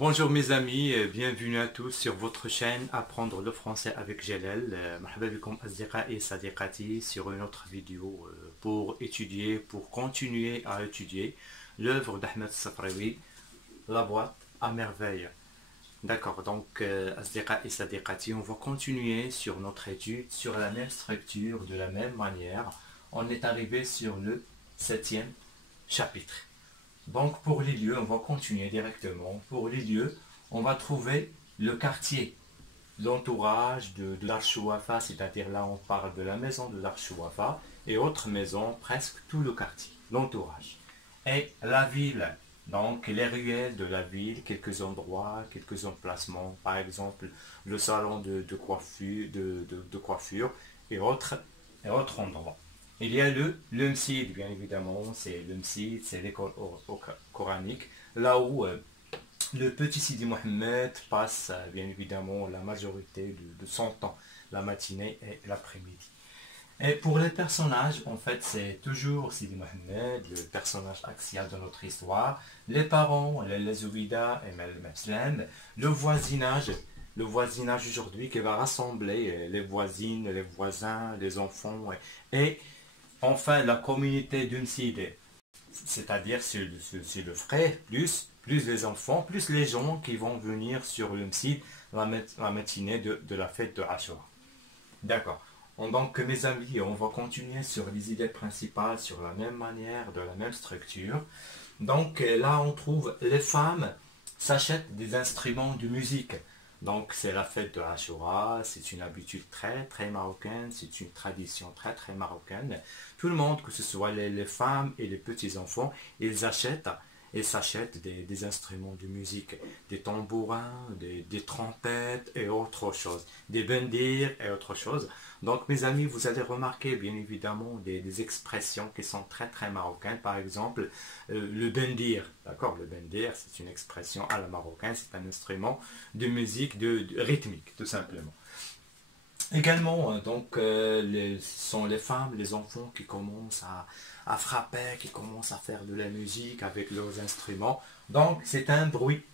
Bonjour mes amis, bienvenue à tous sur votre chaîne Apprendre le français avec Jalal. مرحبا بكم أصدقائي صديقاتي sur une autre vidéo pour étudier, pour continuer à étudier l'œuvre d'Ahmed Safraoui, La boîte à merveille. D'accord, donc أصدقائي صديقاتي, on va continuer sur notre étude sur la même structure, de la même manière. On est arrivé sur le 7e chapitre. Donc pour les lieux, on va continuer directement. Pour les lieux, on va trouver le quartier, l'entourage de l'Archouafa, c'est-à-dire là on parle de la maison de l'Archouafa et autres maisons, presque tout le quartier, l'entourage. Et la ville, donc les ruelles de la ville, quelques endroits, quelques emplacements, par exemple le salon de coiffure et autres endroits. Il y a le Msid, bien évidemment, c'est le Msid, c'est l'école coranique, là où le petit Sidi Mohammed passe, bien évidemment, la majorité de son temps, la matinée et l'après-midi. Et pour les personnages, en fait, c'est toujours Sidi Mohammed, le personnage axial de notre histoire, les parents, les Zoubida et Meslam, le voisinage aujourd'hui qui va rassembler les voisines, les voisins, les enfants et enfin, la communauté d'une cité, c'est-à-dire c'est le frère, plus les enfants, plus les gens qui vont venir sur le site la matinée de la fête de Ashura. D'accord. Donc, mes amis, on va continuer sur les idées principales, sur la même manière, de la même structure. Donc, là, on trouve les femmes s'achètent des instruments de musique. Donc c'est la fête de Ashura, c'est une habitude très très marocaine, c'est une tradition très très marocaine. Tout le monde, que ce soit les femmes et les petits-enfants, ils s'achètent des instruments de musique, des tambourins, des trompettes et autre chose, des bendir et autre chose. Donc mes amis, vous allez remarquer bien évidemment des expressions qui sont très très marocaines. Par exemple, le bendir, d'accord? Le bendir, c'est une expression à la marocaine, c'est un instrument de musique de rythmique, tout simplement. Également, ce sont les femmes, les enfants qui commencent à frapper, qui commencent à faire de la musique avec leurs instruments. Donc, c'est un bruit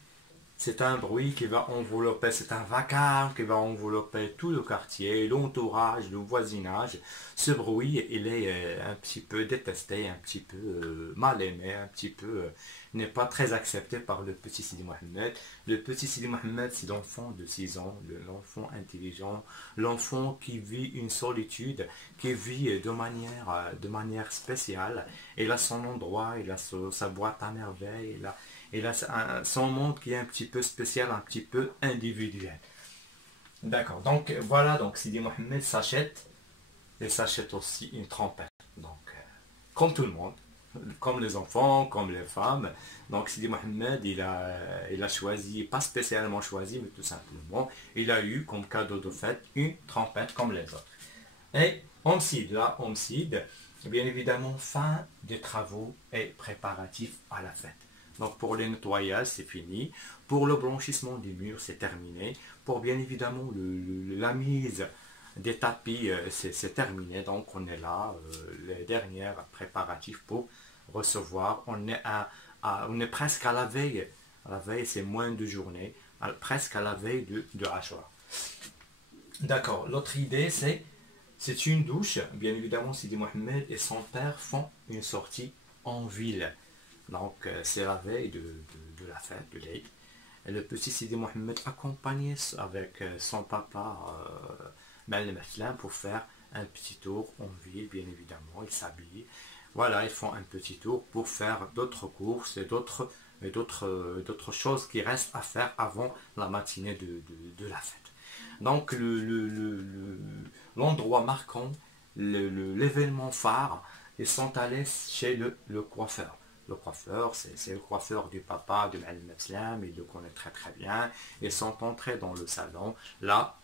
qui va envelopper, c'est un vacarme qui va envelopper tout le quartier, l'entourage, le voisinage. Ce bruit, il est un petit peu détesté, un petit peu mal aimé, un petit peu n'est pas très accepté par le petit Sidi Mohammed. Le petit Sidi Mohammed, c'est l'enfant de 6 ans, l'enfant intelligent, l'enfant qui vit une solitude, qui vit de manière spéciale. Il a son endroit, il a sa boîte à merveille, il a son monde qui est un petit peu spécial, un petit peu individuel. D'accord, donc voilà, donc Sidi Mohammed s'achète, et s'achète aussi une trompette. Donc, comme tout le monde, comme les enfants, comme les femmes. Donc Sidi Mohammed, il a choisi, pas spécialement choisi, mais tout simplement, il a eu comme cadeau de fête une trompette comme les autres. Et Omsid, bien évidemment, fin des travaux et préparatifs à la fête. Donc pour le nettoyage, c'est fini. Pour le blanchissement des murs, c'est terminé. Pour bien évidemment la mise des tapis, c'est terminé. Donc on est là, les derniers préparatifs pour recevoir. On est presque à la veille. À la veille, c'est moins de journée. Presque à la veille de Ashura. D'accord. L'autre idée, c'est une douche. Bien évidemment, Sidi Mohammed et son père font une sortie en ville. Donc c'est la veille de la fête de l'Eid. Et le petit Sidi Mohammed accompagné avec son papa Meslam pour faire un petit tour en ville, bien évidemment. Ils s'habillent. Voilà, ils font un petit tour pour faire d'autres courses et d'autres choses qui restent à faire avant la matinée de la fête. Donc l'endroit marquant, l'événement phare, ils sont allés chez le coiffeur. Le coiffeur, c'est le coiffeur du papa de Meslam, il le connaît très très bien. Ils sont entrés dans le salon. Là,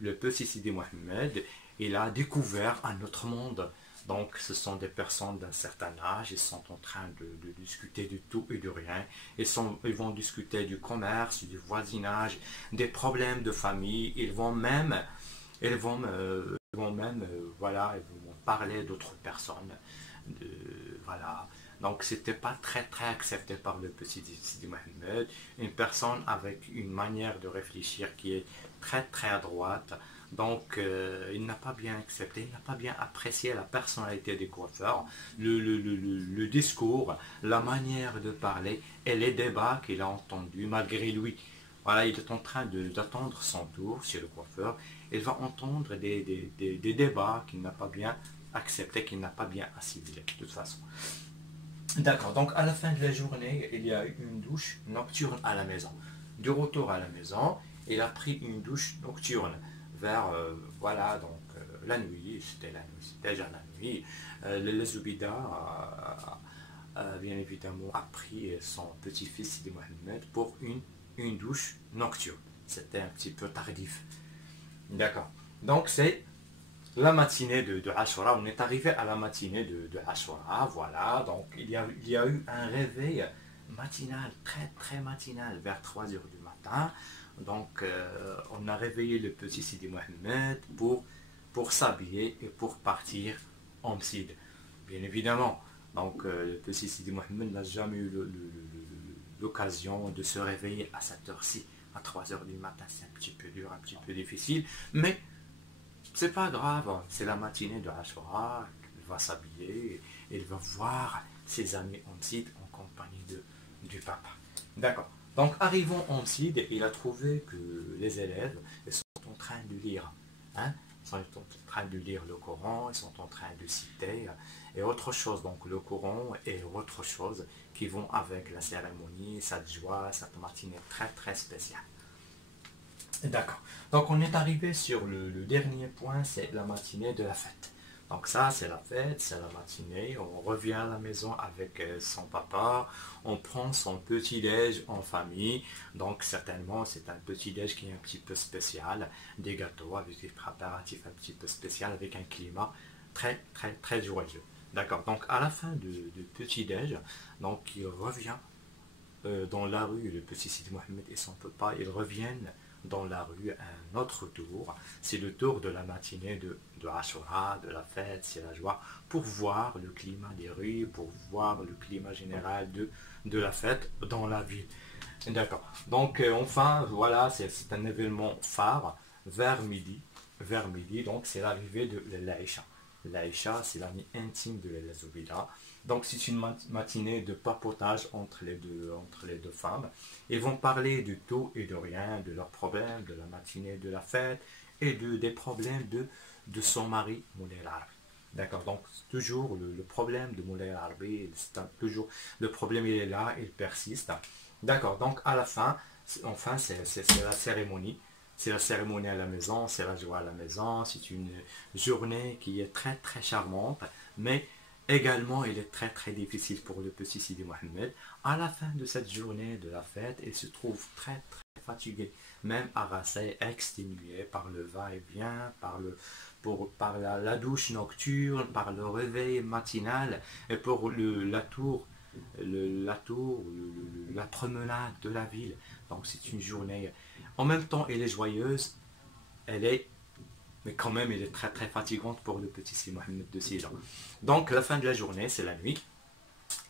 le petit Sidi Mohammed, il a découvert un autre monde. Donc, ce sont des personnes d'un certain âge, ils sont en train de discuter de tout et de rien. Ils vont discuter du commerce, du voisinage, des problèmes de famille. Ils vont même voilà, ils vont parler d'autres personnes. Voilà, Donc c'était pas très accepté par le petit Sidi Mohamed. Une personne avec une manière de réfléchir qui est très à droite. Donc il n'a pas bien accepté, il n'a pas bien apprécié la personnalité des coiffeurs, le discours, la manière de parler et les débats qu'il a entendus malgré lui. Voilà, il est en train d'attendre son tour chez le coiffeur. Il va entendre des débats qu'il n'a pas bien accepté, qu'il n'a pas bien assimilé de toute façon. D'accord, donc à la fin de la journée, il y a eu une douche nocturne à la maison. De retour à la maison, il a pris une douche nocturne vers, voilà, donc la nuit, c'était la nuit, c'était déjà la nuit. Le Zoubida, bien évidemment, a pris son petit-fils Sidi Mohamed pour une douche nocturne. C'était un petit peu tardif. D'accord, donc c'est la matinée de Ashura, on est arrivé à la matinée de Ashura, voilà, donc il y a eu un réveil matinal, très matinal, vers 3 heures du matin. Donc on a réveillé le petit Sidi Mohamed pour s'habiller et pour partir en Msid. Bien évidemment, donc le petit Sidi Mohamed n'a jamais eu l'occasion de se réveiller à cette heure-ci, à 3 heures du matin, c'est un petit peu dur, un petit peu difficile, mais c'est pas grave, c'est la matinée de Ashura, il va s'habiller, il va voir ses amis en site en compagnie du papa. D'accord. Donc arrivons en site, il a trouvé que les élèves ils sont en train de lire. Hein? Ils sont en train de lire le Coran, ils sont en train de citer et autre chose. Donc le Coran et autre chose qui vont avec la cérémonie, cette joie, cette matinée très spéciale. D'accord. Donc on est arrivé sur le dernier point, c'est la matinée de la fête. Donc ça, c'est la fête, c'est la matinée. On revient à la maison avec son papa. On prend son petit-déj en famille. Donc certainement, c'est un petit-déj qui est un petit peu spécial. Des gâteaux avec des préparatifs un petit peu spécial, avec un climat très joyeux. D'accord. Donc à la fin du petit-déj, donc il revient dans la rue, le petit Sidi Mohamed et son papa, ils reviennent dans la rue un autre tour. C'est le tour de la matinée de Ashura, de la fête, c'est la joie, pour voir le climat des rues, pour voir le climat général de la fête dans la ville. D'accord. Donc enfin, voilà, c'est un événement phare vers midi. Vers midi, donc c'est l'arrivée de l'Aïcha. L'Aïcha, c'est l'amie intime de la Zoubida. Donc c'est une matinée de papotage entre les deux femmes. Ils vont parler de tout et de rien, de leurs problèmes, de la matinée de la fête et des problèmes de son mari, Moulay Arabi. D'accord, donc toujours le problème de Moulay Arabi, toujours le problème il est là, il persiste. D'accord, donc à la fin, enfin c'est la cérémonie. C'est la cérémonie à la maison, c'est la joie à la maison, c'est une journée qui est très charmante, mais également il est très difficile pour le petit Sidi Mohamed. À la fin de cette journée de la fête, il se trouve très fatigué, même harassé, exténué par le va-et-vient, par la douche nocturne, par le réveil matinal et pour la promenade de la ville. Donc c'est une journée, en même temps elle est joyeuse, mais quand même elle est très fatigante pour le petit Sidi Mohamed de 6 ans. Donc la fin de la journée, c'est la nuit,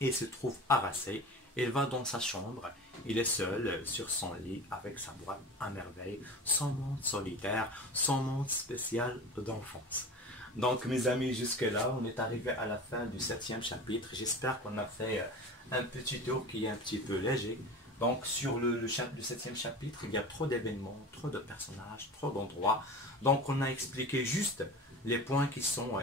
et il se trouve harassé, il va dans sa chambre, il est seul sur son lit avec sa boîte à merveille, son monde solitaire, son monde spécial d'enfance. Donc mes amis, jusque là, on est arrivé à la fin du 7e chapitre. J'espère qu'on a fait un petit tour qui est un petit peu léger. Donc sur le 7e chapitre, il y a trop d'événements, trop de personnages, trop d'endroits. Donc on a expliqué juste les points qui sont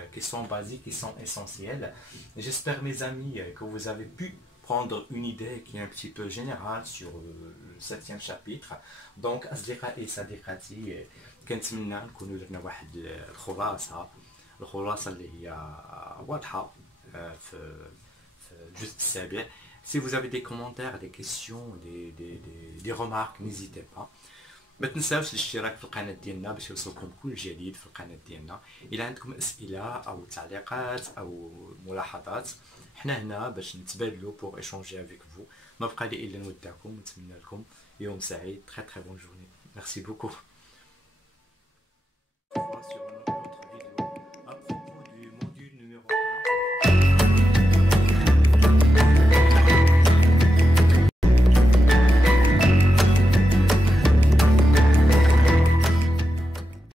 basiques, qui sont essentiels. J'espère mes amis que vous avez pu prendre une idée qui est un petit peu générale sur le 7e chapitre. Donc أصدقائي صديقاتي كنتمنى نكونوا درنا واحد الخلاصة اللي هي واضحة في الجزء السابع. Si vous avez des commentaires, des questions, des remarques, n'hésitez pas. ما تنساوش الاشتراك في القناة ديالنا باش يوصلكم كل جديد في القناة ديالنا. إلا عندكم أسئلة أو تعليقات أو ملاحظات، حنا هنا باش نتبادلوا pour échanger avec vous. ما بقى لي إلا نودعكم ونتمنى لكم يوم سعيد. très bonne journée. Merci beaucoup.